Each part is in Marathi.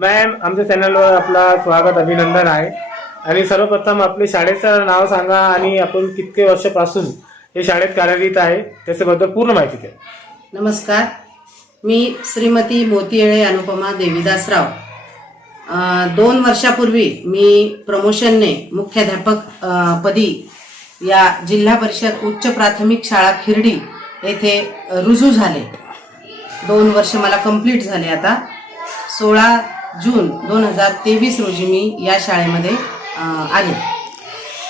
मॅम, आमच्या चॅनलवर आपला स्वागत अभिनंदन आहे. आणि सर्वप्रथम आपले शाळेचं नाव सांगा आणि आपण किती वर्षापासून हे शाळेत कार्यरत आहे त्याच्याबद्दल पूर्ण माहिती द्या. नमस्कार, मी श्रीमती मोतीयळे अनुपमा देवीदासराव. 2 वर्षापूर्वी मी प्रमोशनने मुख्याध्यापक पदी या जिल्हा परिषद उच्च प्राथमिक शाळा खिरडी येथे रुजू झाले. 2 वर्ष मला कंप्लीट झाले. आता 16 जून 2023 रोजी मी या शाळेमध्ये आले.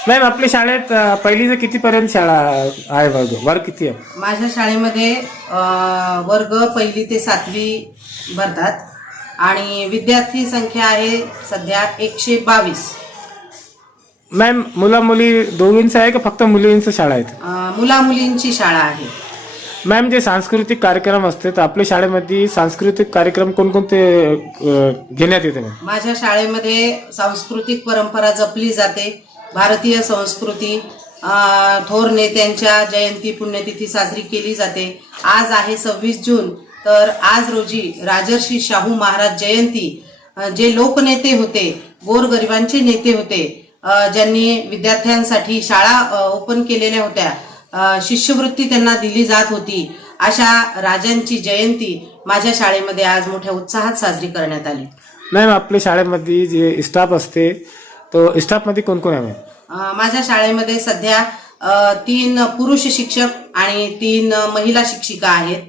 मॅम, आपल्या शाळेत पहिलीचं कितीपर्यंत शाळा आहे? वर्ग किती आहे? माझ्या शाळेमध्ये वर्ग 1ली ते 7वी भरतात आणि विद्यार्थी संख्या आहे सध्या 122. मॅम, मुला मुली दोघींचं आहे का फक्त मुलींचं शाळा आहे? मुला मुलींची शाळा आहे. मॅम, जे सांस्कृतिक कार्यक्रम असते तर आपल्या शाळेमध्ये सांस्कृतिक कार्यक्रम कोणकोणते घेण्यात येते? मॅम, माझ्या शाळेमध्ये सांस्कृतिक परंपरा जपली जाते. भारतीय संस्कृती, थोर नेत्यांच्या जयंती पुण्यतिथी साजरी केली जाते. आज आहे 26 जून, तर आज रोजी राजर्षी शाहू महाराज जयंती. जे लोकनेते होते, गोरगरिबांचे नेते होते, ज्यांनी विद्यार्थ्यांसाठी शाळा ओपन केलेल्या होत्या, शिष्यवृत्ती त्यांना दिली जात होती, अशा राजांची जयंती माझ्या शाळेमध्ये आज मोठ्या उत्साहात साजरी करण्यात आली. मॅम, आपल्या शाळेमध्ये जे स्टाफ असते तो स्टाफमध्ये कोण कोण आहे? मॅम, माझ्या शाळेमध्ये सध्या 3 पुरुष शिक्षक आणि 3 महिला शिक्षिका आहेत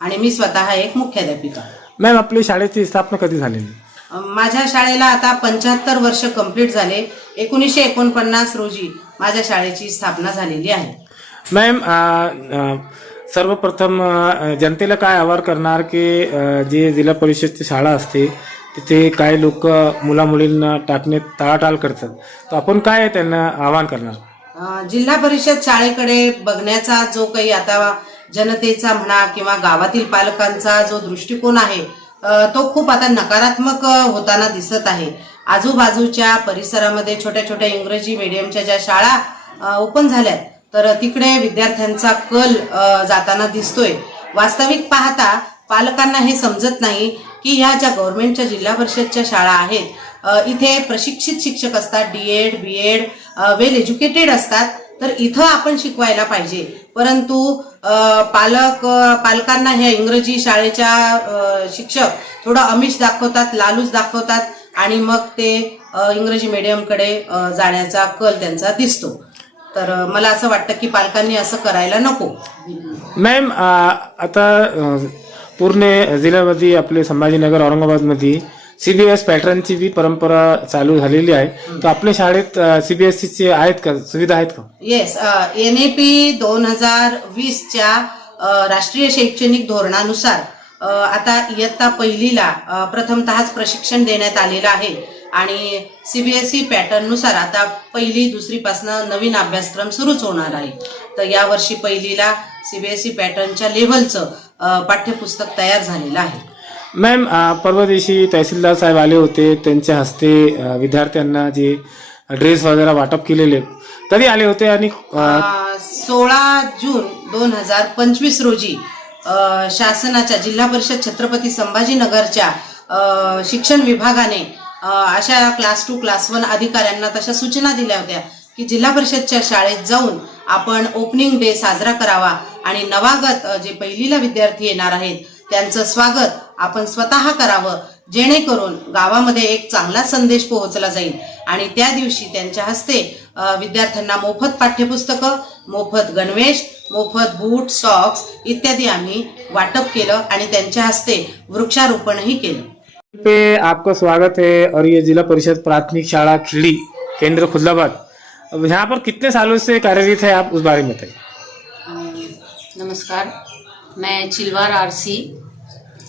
आणि मी स्वतः एक मुख्याध्यापिका. मॅम, आपल्या शाळेची स्थापना कधी झालेली? माझ्या शाळेला आता 75 वर्ष कंप्लीट झाले. 1949 रोजी माझ्या शाळेची स्थापना झालेली आहे. मॅम, सर्वप्रथम जनतेला काय आवाहन करणार की जे जिल्हा परिषदची शाळा असते तिथे काही लोक मुला मुलींना टाकण्यात टाळाटाळ करतात, तर आपण काय त्यांना आवाहन करणार? जिल्हा परिषद शाळेकडे बघण्याचा जो काही आता जनतेचा म्हणा किंवा गावातील पालकांचा जो दृष्टिकोन आहे तो खूप आता नकारात्मक होताना दिसत आहे. आजूबाजूच्या परिसरामध्ये छोट्या छोट्या इंग्रजी मीडियमच्या ज्या शाळा ओपन झाल्यात तर तिकडे विद्यार्थ्यांचा कल जाताना दिसतोय. वास्तविक पाहता पालकांना हे समजत नाही की ह्या ज्या गव्हर्नमेंटच्या जिल्हा परिषदच्या शाळा आहेत इथे प्रशिक्षित शिक्षक असतात, DED, BEd, वेल एज्युकेटेड असतात, तर इथं आपण शिकवायला पाहिजे. परंतु पालकांना ह्या इंग्रजी शाळेच्या शिक्षक थोडं आमिष दाखवतात, लालूच दाखवतात आणि मग ते इंग्रजी मीडियमकडे जाण्याचा कल त्यांचा दिसतो. तर मला असं वाटतं की पालकांनी असं करायला नको. मॅम, आता पूर्ण जिल्ह्यामध्ये आपले संभाजीनगर, औरंगाबादमध्ये CBSE पॅटर्नची बी परंपरा चालू झालेली आहे, तर आपल्या शाळेत CBSEची आहेत का, सुविधा आहेत का? येस, NAP 2020च्या राष्ट्रीय शैक्षणिक धोरणानुसार आता इयत्ता 1लीला प्रथमतःच प्रशिक्षण देण्यात आलेलं आहे आणि CBSE पॅटर्ननुसार आता 1ली 2री पासून नवीन अभ्यासक्रम सुरूच होणार आहे. तर यावर्षी 1लीला CBSE पॅटर्नच्या लेव्हलचं पाठ्यपुस्तक तयार झालेलं आहे. मॅम, परवा दिवशी तहसीलदार साहेब आले होते, त्यांच्या हस्ते विद्यार्थ्यांना जे ड्रेस वगैरे वाटप केलेले कधी आले होते? आणि 16 जून 2025 रोजी शासनाच्या जिल्हा परिषद छत्रपती संभाजीनगरच्या शिक्षण विभागाने अशा क्लास 2 क्लास 1 अधिकाऱ्यांना तशा सूचना दिल्या होत्या की जिल्हा परिषदच्या शाळेत जाऊन आपण ओपनिंग डे साजरा करावा आणि नवागत जे 1लीला विद्यार्थी येणार आहेत त्यांचं स्वागत आपण स्वतः करावं, जेणेकरून गावामध्ये एक चांगला संदेश पोहोचला जाईल. आणि त्या दिवशी त्यांच्या हस्ते विद्यार्थ्यांना मोफत पाठ्यपुस्तकं, मोफत गणवेश, मोफत बूट, सॉक्स इत्यादी आम्ही वाटप केलं आणि त्यांच्या हस्ते वृक्षारोपणही केलं. पे आपका स्वागत है. और ये जिला परिषद प्राथमिक शाला खिरडी केंद्र खुलदाबाद, यहाँ पर कितने सालों से कार्यरत है, आप उस बारे में बताइए. नमस्कार, मैं चिलवार RC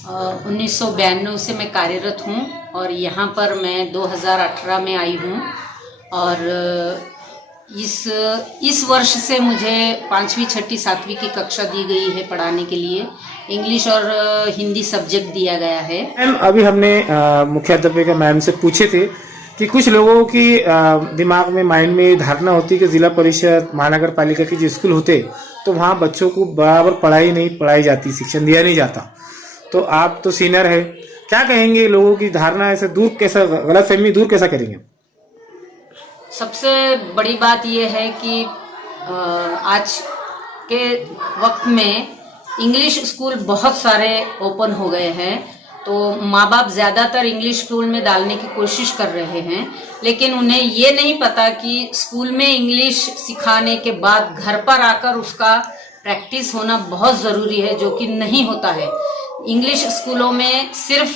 1992 से मैं कार्यरत हूँ और यहाँ पर मैं 2018 में आई हूँ. और इस वर्ष से मुझे 5वीं, 6ठी, 7वीं की कक्षा दी गई है पढ़ाने के लिए. इंग्लिश और हिंदी सब्जेक्ट दिया गया है. मैम, अभी हमने मुख्याध्यापिका मैम से पूछे थे कि कुछ लोगों की दिमाग में, माइंड में धारणा होती है कि जिला परिषद महानगर पालिका के जो स्कूल होते तो वहाँ बच्चों को बराबर पढ़ाई नहीं पढ़ाई जाती, शिक्षण दिया नहीं जाता. तो आप तो सीनियर है, क्या कहेंगे लोगों की धारणा से दूर कैसा, गलतफहमी दूर कैसा करेंगे? सबसे बड़ी बात यह है कि आज के वक्त में इंग्लिश स्कूल बहुत सारे ओपन हो गए हैं, तो माँ बाप ज़्यादातर इंग्लिश स्कूल में डालने की कोशिश कर रहे हैं, लेकिन उन्हें ये नहीं पता कि स्कूल में इंग्लिश सिखाने के बाद घर पर आकर उसका प्रैक्टिस होना बहुत ज़रूरी है, जो कि नहीं होता है। इंग्लिश स्कूलों में सिर्फ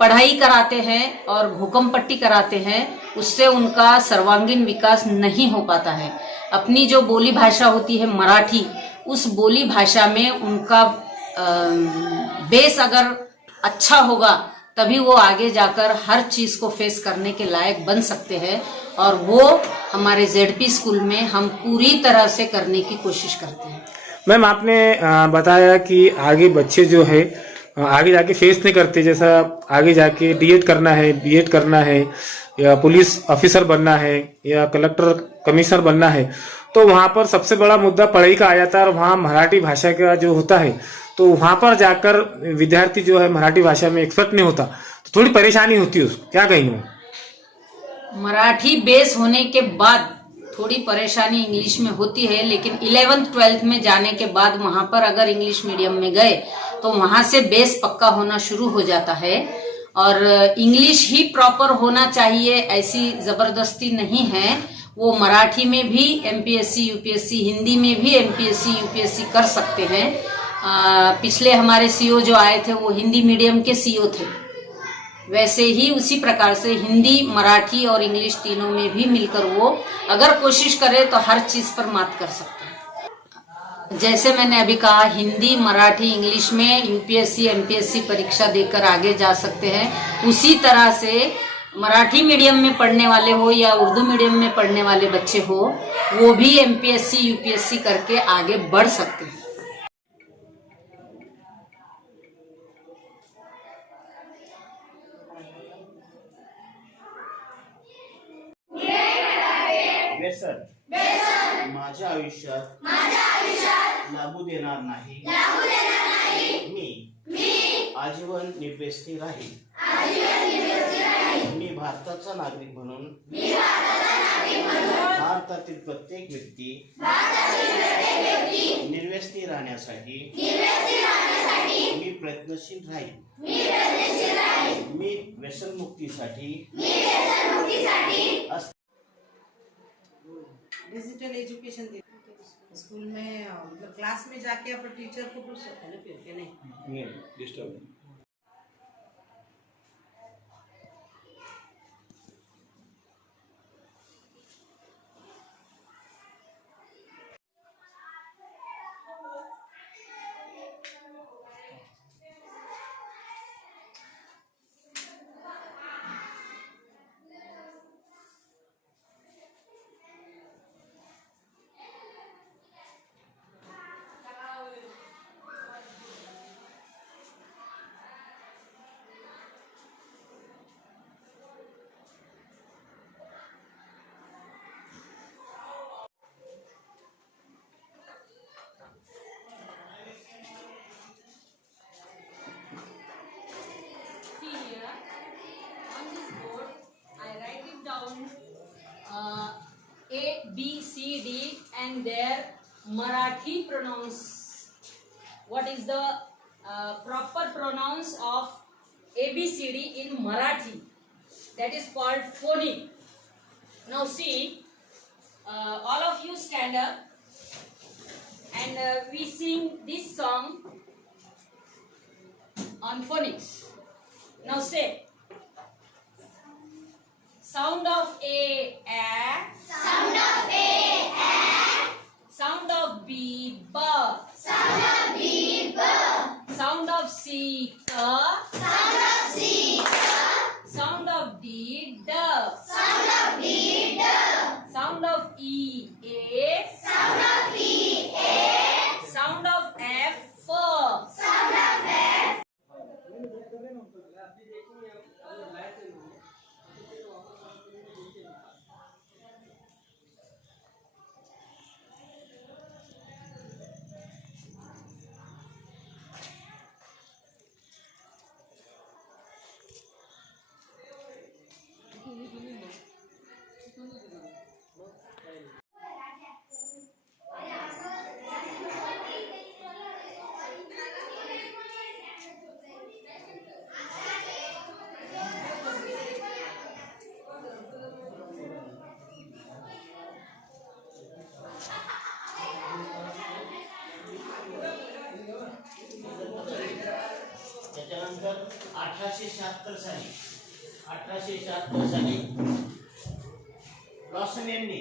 पढ़ाई कराते हैं और भूकंप पट्टी कराते हैं, उससे उनका सर्वांगीण विकास नहीं हो पाता है। अपनी जो बोली भाषा होती है मराठी, उस बोली भाषा में उनका बेस अगर अच्छा होगा तभी वो आगे जाकर हर चीज को फेस करने के लायक बन सकते हैं, और वो हमारे जेडपी स्कूल में हम पूरी तरह से करने की कोशिश करते हैं। मैम, आपने बताया कि आगे बच्चे जो है आगे जाके फेस नहीं करते, जैसा आगे जाके डीएड करना है, बीएड करना है, या पुलिस ऑफिसर बनना है, या कलेक्टर कमिश्नर बनना है, तो वहां पर सबसे बड़ा मुद्दा पढ़ाई का आ जाता है, और वहाँ मराठी भाषा का जो होता है, तो वहां पर जाकर विद्यार्थी जो है मराठी भाषा में एक्सपर्ट नहीं होता, तो थोड़ी परेशानी होती है उसको, क्या कहेंगे? मराठी बेस होने के बाद थोड़ी परेशानी इंग्लिश में होती है, लेकिन 11th-12th में जाने के बाद वहां पर अगर इंग्लिश मीडियम में गए तो वहां से बेस पक्का होना शुरू हो जाता है। और इंग्लिश ही प्रॉपर होना चाहिए ऐसी जबरदस्ती नहीं है, वो मराठी में भी एमपीएससी यूपीएससी, हिंदी में भी एमपीएससी यूपीएससी कर सकते हैं। पिछले हमारे सीओ जो आए थे वो हिंदी मीडियम के सीओ थे, वैसे ही उसी प्रकार से हिंदी, मराठी और इंग्लिश तीनों में भी मिलकर वो अगर कोशिश करे तो हर चीज पर मात कर सकते हैं। जैसे मैंने अभी कहा, हिंदी, मराठी, इंग्लिश में यूपीएससी एमपीएससी परीक्षा देकर आगे जा सकते हैं। उसी तरह से मराठी मीडियम में पढ़ने वाले हो या उर्दू मीडियम में पढ़ने वाले बच्चे हो, वो भी एमपीएससी यूपीएससी करके आगे बढ़ सकते हैं। व्यसन माझ्या आयुष्यात लागू देणार नाही. मी आजीवन निर्व्यसनी राहील. मी भारताचा नागरिक म्हणून भारतातील प्रत्येक व्यक्ती निर्व्यसनी राहण्यासाठी मी प्रयत्नशील राहील. मी व्यसनमुक्तीसाठी डिजिटल एजुकेशन देते स्कूल में, मतलब क्लास में जाके अपन टीचर को पूछ सकते हैं ना फिर के नहीं disturb. A, B, C, D and their Marathi pronouns. What is the proper pronouns of A, B, C, D in Marathi? That is called phonic. Now see, all of you stand up and we sing this song on phonics. Now say, sound of A, sound of A, sound of B, sound of B, sound of C, sound of D, sound of E, sound of F, त्यानंतर 1876 साली लॉसन यांनी